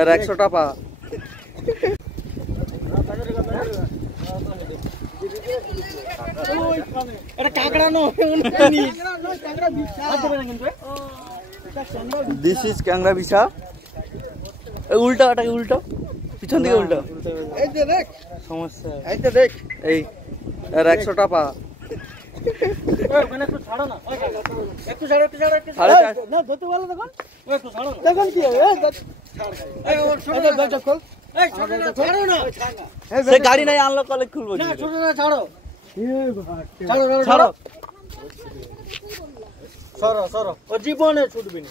আর 100 টাকা এটা কাঁকড়া নয় দিস ইজ ক্যাংরা বিছা উল্টা ওটাকে উল্টো পিছন দিকে উল্টো এই যে দেখ সমস্যা এই যে দেখ এই আর 100 টাকা ওখানে একটু ছাড়ো না একটু ছাড়ো না ধরতে বলো তখন একটু ছাড়ো তখন কি হবে এই ছোট দরজা খোল এই ছোট না ছাড়ো না সে গাড়ি নাই আনলো কলে খুলবো না ছোট না ছাড়ো ছাড়ো সরো ও জীবনে ছুটবি না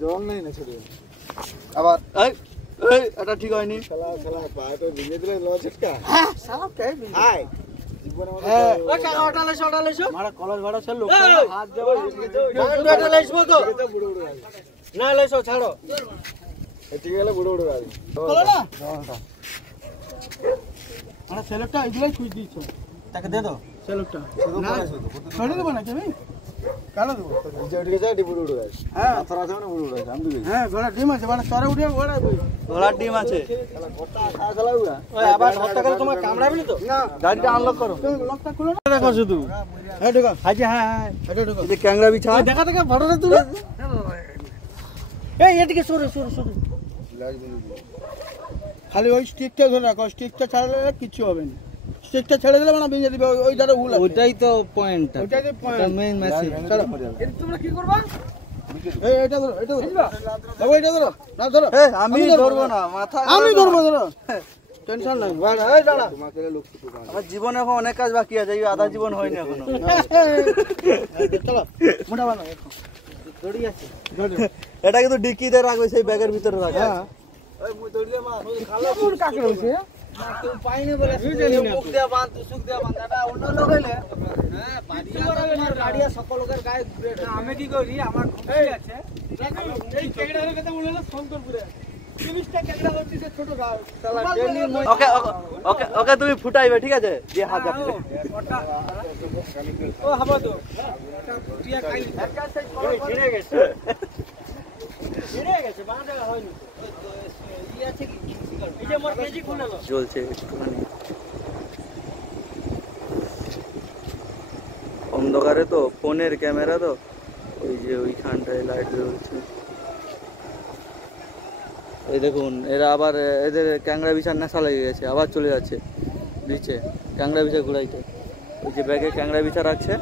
জল নেই না ছড়িয়ে আবার এই এই এটা ঠিক হয়নি খেলা পায় তো ভেঙে দিলে ল ছিটকা হ্যাঁ সালা কে হাই জীবনে ওই কাকা ওটালে মারা কলেজ ভাড়া ছেড়ে লোক হাত দেবো ওটা লাইসবো তো বুড়ো বুড়ো গাড়ি না লাইসো ছাড়ো এটি গেলে বুড়ো বুড়ো গাড়ি বলো না মানে সেলফটা এগুলাই খুঁজ দিয়েছো তাকে দে দাও সেলফটা না ছেড়ে দেবো নাকি আমি কালো দেবো নিচে উঠে গেছে বুড়ো বুড়ো গাড়ি হ্যাঁ পাথর আছে মানে বুড়ো বুড়ো গাড়ি আমি তো হ্যাঁ ঘোড়া ডিম আছে মানে তরে উঠে ঘোড়া ঘোড়ার ডিম আছে খেলা গোটা খা খেলাউয়া ওই আবার সপ্তাহ করে তোমার কামড়াবে না তো না গাড়িটা আনলক করো তুমি লকটা খুলো না দেখো শুধু এই দেখো হাজি হ্যাঁ এটা দেখো এই যে ক্যাংরা বিছা ওই দেখা দেখা ফটোটা তুলে এই এদিকে সরে খালি ওই স্টিকটা ধরে রাখো স্টিকটা ছাড়লে কিছু হবে না স্টিকটা ছেড়ে দিলে মানে ভেঙে দিবে ওই ধারে উল আছে ওইটাই তো পয়েন্ট ওইটাই তো পয়েন্ট মেইন মেসেজ চলো তোমরা কি করবা এই এটা ধরো দেখো এটা ধরো না ধরো আমি ধরবো না মাথা আমি ধরবো ধরো টেনশন নাই ভাই এই দাঁড়া তোমাকে লোক ছুটু গাড়ি আমার জীবনে এখন অনেক কাজ বাকি আছে এই আধা জীবন হয়নি এখনো চলো মোটা বানো দড়ি আছে এটা কিন্তু ডিকিতে রাখবে সেই ব্যাগের ভিতরে রাখবে হ্যাঁ ওই মুই দৌড় দিয়ে মা খালা কোন কাকে রয়েছে তুই পাইনি বলে মুখ দিয়ে বাঁধ তুই সুখ দিয়ে বাঁধ এটা অন্য লোক হইলে হ্যাঁ বাড়িয়া গাড়িয়া সকল লোকের গায়ে ঘুরে আমি কি করি আমার খুশি আছে এই কেগড়ার কথা বলে না শঙ্করপুরে 30টা কেগড়া হচ্ছে ছোট গাও শালা ডেলি ওকে ওকে ওকে তুমি ফুটাইবে ঠিক আছে দিয়ে হাত যাবে ও হাবা তো টিয়া খাই একটা সাইজ ছিড়ে গেছে বাঁধা হয়নি ই আছে কি এই যে মোর কেজি খুলে দাও জ্বলছে একটুখানি অন্ধকারে তো ফোনের ক্যামেরা তো ওই যে ওইখানটায় লাইট জ্বলছে এই দেখুন এরা আবার এদের ক্যাংরা বিছার নেশা লেগে গেছে আবার চলে যাচ্ছে নিচে ক্যাংরা বিছা ঘুরাইতে ওই যে ব্যাগে ক্যাংরা বিছা রাখছে